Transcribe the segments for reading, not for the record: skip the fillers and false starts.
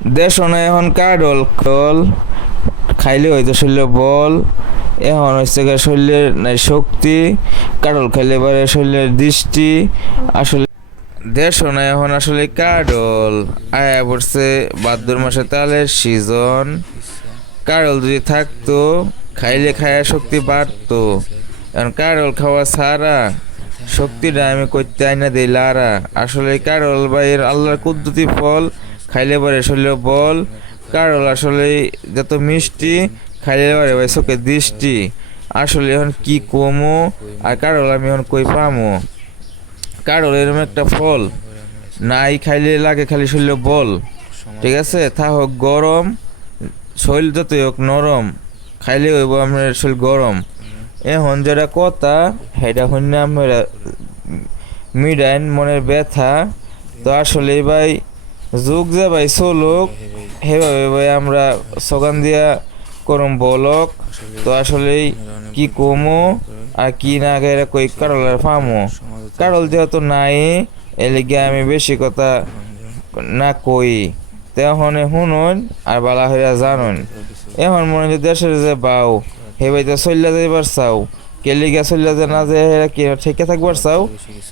দেশ না এখন কাডল কল খাইলে হয়তো শরীরে বল, এখন হচ্ছে শরীরের নাই শক্তি, কাডল খাইলে পারে শরীরের দৃষ্টি। আসলে দেশ না এখন আসলে কাডল আয়া পড়ছে ভাদ্র মাসে তালের সিজন। কাডল যদি থাকতো খাইলে খায়া শক্তি বাড়তো, এখন কাডল খাওয়া ছাড়া শক্তিটা আমি করতে আইনা দিই লারা। আসলে কারল ভাইয়ের আল্লাহর কুদরতি ফল, খাইলে পরে শরীরে বল। কারল আসলে যত মিষ্টি, খাইলে পরে ভাই চোখে দৃষ্টি। আসলে এখন কি কমো, আর কারল আমি এখন কই পামো। কারল এরকম একটা ফল, নাই খাইলে লাগে খালি শরীরে বল। ঠিক আছে, তা হোক গরম, শরীর যতই হোক নরম, খাইলে হইব আপনার শরীর গরম। এখন যেটা কথা সেটা হইলে আমরা মিডাইন মনের ব্যথা। তো আসলে ভাই যুগ যে ভাই চলুক, সেভাবে ভাই আমরা সগান দিয়া করম বলক। তো আসলে কি কমো আর কি না গেলে কই কারলের ফামো। কারল যেহেতু নাই, এলিগে আমি বেশি কথা না কই। তখন শুনুন আর বালা হইয়া জানুন। এখন মনে হয় দেশের যে বাউ হে ভাই তো চল্লা যাইবার চাও, কেলিগা চল্লা যে না যে কি ঠেকে থাকবার চাও।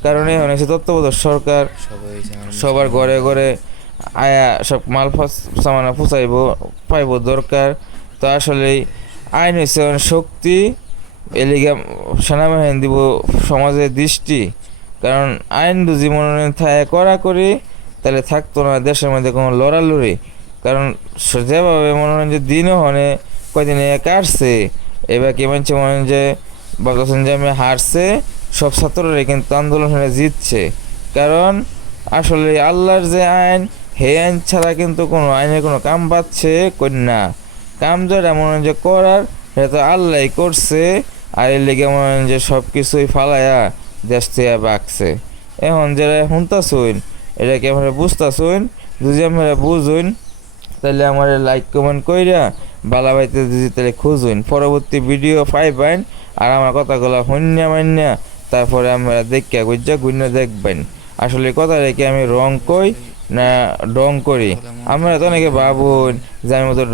কারণ এখন এসে তত্ত্বাবধায়ক সরকার সবার ঘরে ঘরে আয়া সব মাল সামানা ফুচাইব পাইব দরকার। তো আসলে আইন হয়েছে শক্তি, এলিগা সেনাবাহিনী দিব সমাজের দৃষ্টি। কারণ আইন বুঝি মনে থাকে করা করি, তাহলে থাকতো না দেশের মধ্যে কোনো লড়ালড়ি। কারণ যেভাবে মনে হয় যে দিনও হনে কয়দিন কাটছে, এবার কি মানছে মনে হয় যে ভাবতেছেন যে আমি হারছে, সব ছাত্ররাই কিন্তু আন্দোলন হয়ে জিতছে। কারণ আসলে আল্লাহর যে আইন, হে আইন ছাড়া কিন্তু কোনো আইনের কোনো কাম পাচ্ছে না। কাম যেটা মনে হয় যে করার, সেটা তো আল্লাহ করছে। আর এর লেগে মনে হয় যে সব কিছুই ফালাইয়া দেশ থেকে বাঁকছে। এখন যারা শুনতাছুন এটাকে আমরা বুঝতাছুন, যদি আমরা বুঝুন তাহলে আমার লাইক কমেন্ট কইরা বালা বাইতে যদি তাহলে খুঁজুন, পরবর্তী ভিডিও পাইবেন। আর আমার কথাগুলো হন্যা মান্যা তারপরে আমরা দেখা গুজ্জা গুণ্য দেখবেন আসলে কথা রেখে আমি রং কই না ডং করি। আমরা তো অনেকে ভাবুন যে আমি মতো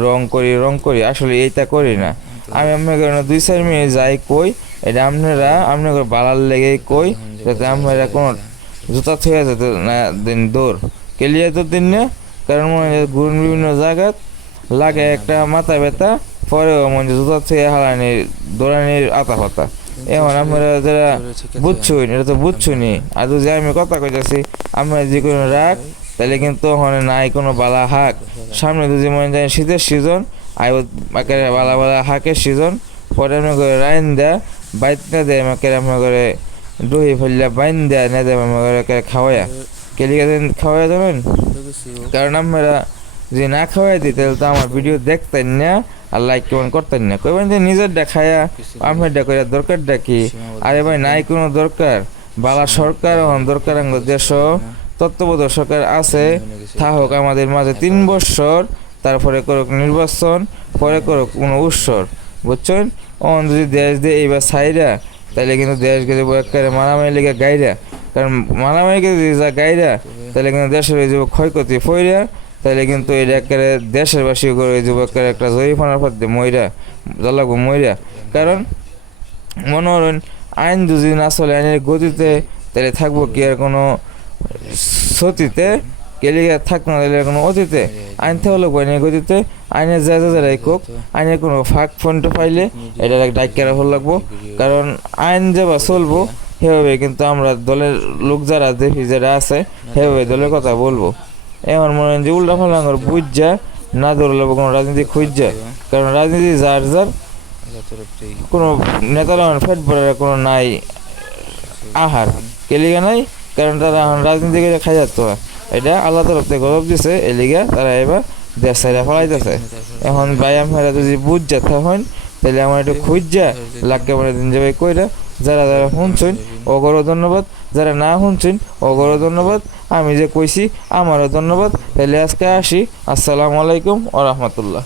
রং করি, আসলে এইটা করি না। আমি আপনাকে 2-4 মিনিট যাই কই, এটা আপনার বালার লেগেই কই, যাতে আমরা কোনো জুতা থুয়ে যেতে না দিন দৌড় কেলিয়ে তো দিন না। কারণ মনে হয় ঘুরুন বিভিন্ন জায়গায় লাগে একটা মাথা ব্যথা, পরেও মনে জুতা থেকে হালানির দৌড়ানির আতা পাতা। এখন আমরা যারা বুঝছুন এটা তো বুঝছুনি। আর যদি আমি কথা কইতেছি আমরা যে কোনো রাগ, তাহলে কিন্তু ওখানে নাই কোনো বালা হাক। সামনে যদি মনে যায় শীতের সিজন, আইকে বালা বালা হাকের সিজন, পরে আমি করে রাইন দেয়া বাইত না দেয় আমাকে আমার করে দহি ফেললে বাইন দেয়া না দেয় আমার করে খাওয়াইয়া কেলিকা দিন খাওয়াইয়া দেবেন। কারণ আমরা যদি না খাওয়াই দিই তাহলে তো আমার ভিডিও দেখতেন না আর লাইক কেমন করতেন না। কইবেন যে নিজের দেখায়া আমার করে দরকারটা কি? আরে ভাই নাই কোনো দরকার, বালা সরকার দরকার দেশ তত্ত্বাবধায়ক সরকার আছে, থাকুক আমাদের মাঝে 3 বছর, তারপরে করুক নির্বাচন, পরে করুক কোনো উৎসর, বুঝছেন? যদি দেশ দিয়ে এইবার ছাইরা, তাহলে কিন্তু দেশ গেলে মারামারি লেগে গাইরা। কারণ মারামারিকে যদি যা গাইরা, তাহলে কিন্তু দেশের এই যুবক ক্ষয়ক্ষতি ফইরা, তাহলে কিন্তু এটা একেবারে দেশের বাসী করে যুবকের একটা জরিফানার পথে ময়রা জ্বালাবো ময়রা। কারণ মনে করেন আইন যদি না চলে আইনের গতিতে, তাহলে থাকবো কি আর কোনো সতীতে, কেলিগা থাকতো না তাহলে কোনো অতীতে। আইন থাকলে আইনের গতিতে, আইনের যা যারাই কোক, আইনের কোনো ফাঁক ফন্ট পাইলে এটা ডাইকারা হল লাগবো। কারণ আইন যেবা চলবো সেভাবে কিন্তু আমরা দলের লোক যারা দেখি যারা আছে সেভাবে দলের কথা বলবো। এখন মনে হয় যে উল্টা ফালাঙ্গর বুঝা না ধরলে কোনো রাজনীতি খুঁজা। কারণ রাজনীতি যার যার, কোনো নেতারা ফেট ভরার কোনো নাই আহার কেলিগা নাই। কারণ তারা এখন রাজনীতি করে খাই যাচ্ছে না, এটা আল্লাহ তরফ থেকে গরব দিছে, এলিগা তারা এবার দেশ সাইডে ফলাইতেছে। এখন ভাই আমরা যদি বুঝা তখন তাহলে আমার একটু খুঁজা লাগকে মানে দিন যাবে কইরা। যারা যারা শুনছেন অগরও ধন্যবাদ, যারা না শুনছেন অগরও ধন্যবাদ, আমি যে কইছি আমারও ধন্যবাদ। তাহলে আজকে আসি, আসসালামু আলাইকুম ওয়া রাহমাতুল্লাহ।